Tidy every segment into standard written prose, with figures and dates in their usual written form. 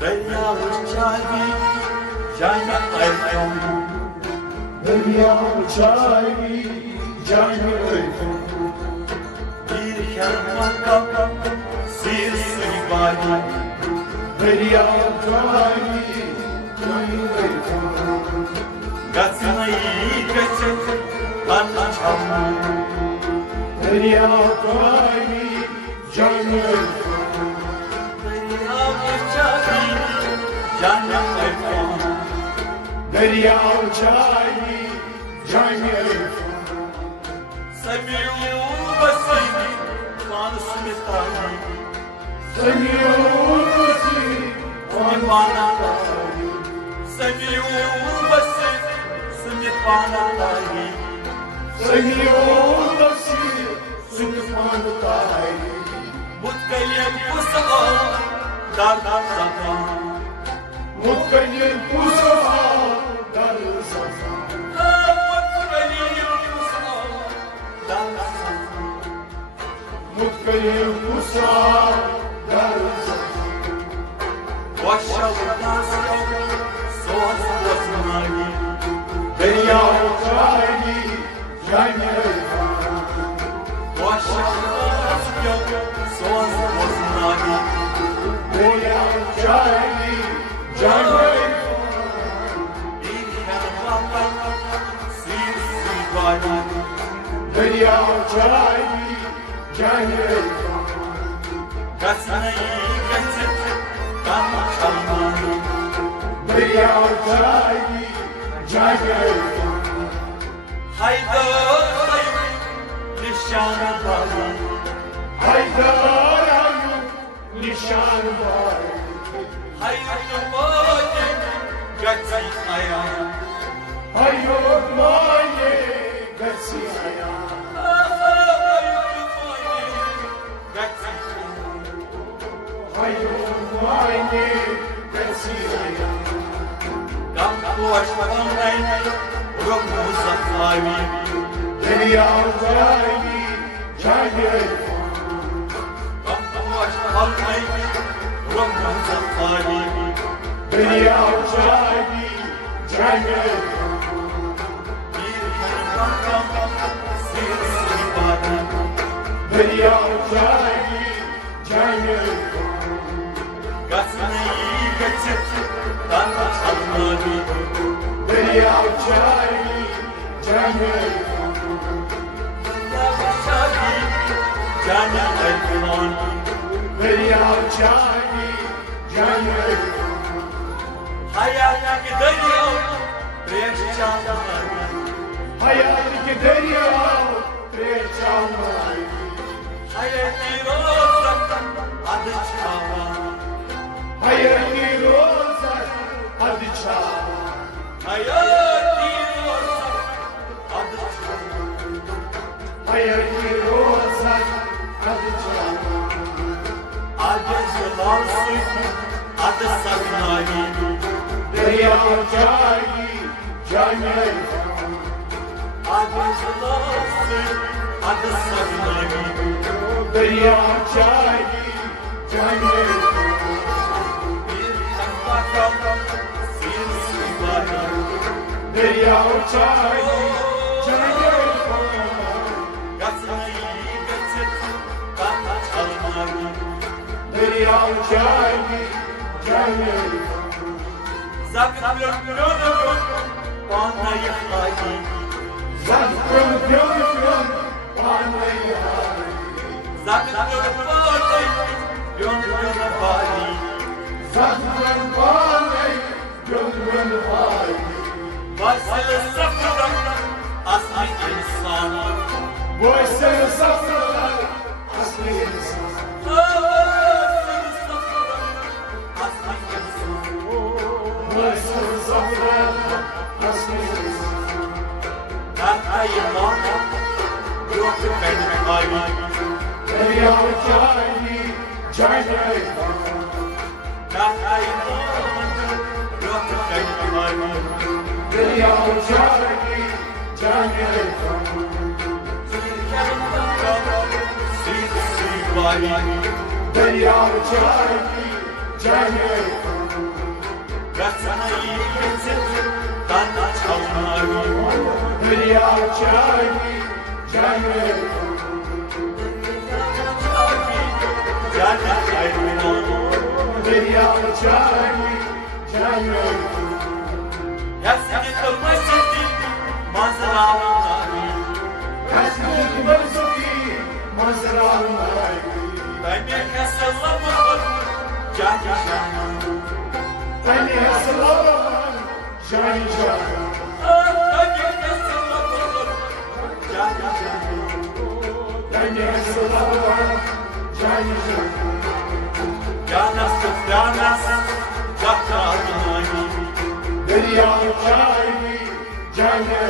دریا چایی جان ایفون دریا چایی جان ایفون bir kervan sir suyu دریا چایی جان ایفون Gatsınayı geçip anlaşam دریا چایی جان ایفون Derya geçadi can efon دریا چایی جان ایفون Semiyu basini Manus mitani سمیوسی Simipana Semiyu basini Simipana سمیوسی سلطان تای Mutkayem pusa dar zaman متکلم پوسا در سزا متکلم پوسا در سزا دریا چایی جان ایفون دریا چایی جان ایفون دریا چایی جان ایفون دریا چایی جان ایفون حیدرم نشان باری حیوت مایه گسی آیا حیوت مایه گسی آیا دریا چایی جان ایفون دریا چایی جان ایفون دریا چایی جان ایفون دریا چایی جان ایفون دریا چایی جان ایفون Hayatı derya yaşayanlar حیات کی دریا پریشان مائی hayatı rozak adı çava حیات کی روزا حد چاوا hayatı rozak adı çava حیات کی روزا حد چاوا acılar suyu adı saknayı دریا چایی جان ایفون acılar suyu adı saknayı دریا چایی جان ایفون bir bakam sil suyu دریا چایی جان ایفون Gatsınayı geçip kanla çalmayı دریا چایی جان ایفون Zakıyorum bana yıkayı زخم پیون پانی هایی Zakıyorum gönlüne bari زخم پانی گلگل هایی Varsın safran asli insanı ویسر سفر اصلی انسان Varsın safran asli insanı ویسر سفر اصلی انسان Ben ayırmam yok benim ayım دریا چایی جان ایفون Ben ayırmam yok benim ayım دریا چایی جان ایفون دریا چایی जाने Rastana iyi getir, bana çalmayı. दरिया चाहिए जाने Canı kaybına, दरिया चाहिए जाने hepsini kırmışsın, manzaralarını. हसरत बरसती मजरा Ben bir kez sallamadım, canı canım. तने हसलावन जाने जाने Ben bir kez sallamadım, canı canım. तने हसलावन जाने जाने Yanas, yakrağını. दरिया चाहिए जाने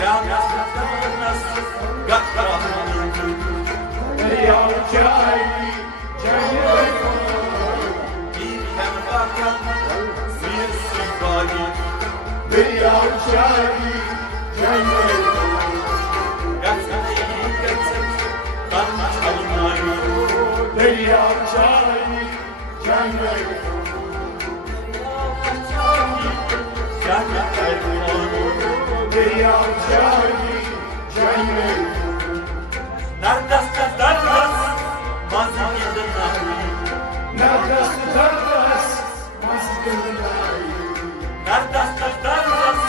Yanas, yakrağını. दरिया चाहिए जाने Bir hem bakan, bir süvari. दरिया चाहिए जाने Yaksana iyi getir, bana çalmayı. दरिया चाहिए जाने Canı kaybına, दरिया चाहिए जाने neredesin derlas, maziyedina. नरदस दरदस मस्जिद Neredesin derlas,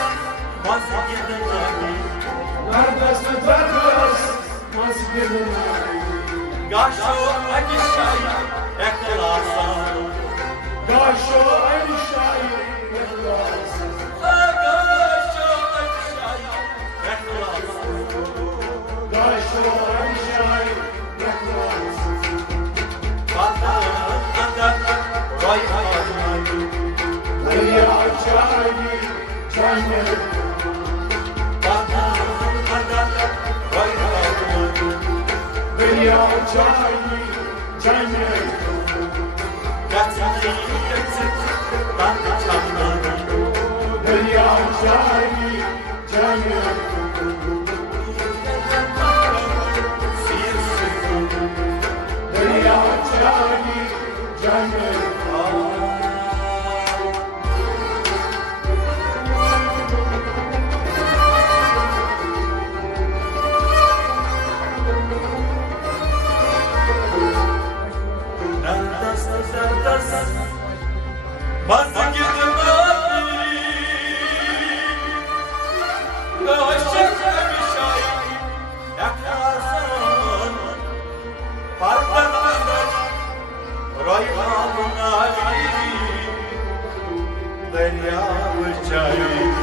maziyedina. नरदस दरदस मस्जिद Gaşo akişay, eklasa. गाशो अलिशाई इखलास Gaşo akişay, eklasa. गाशो अलिशाई इखलास Bardağın kadar, vay hayatım. दरिया चाहिए जाने Bardağın kadar, vay hayatım. दरिया चाहिए जाने Yaksana iyi getir, bana çalmayı. दरिया चाहिए जाने Bir süvari. दरिया चाहिए जाने Derya uçayım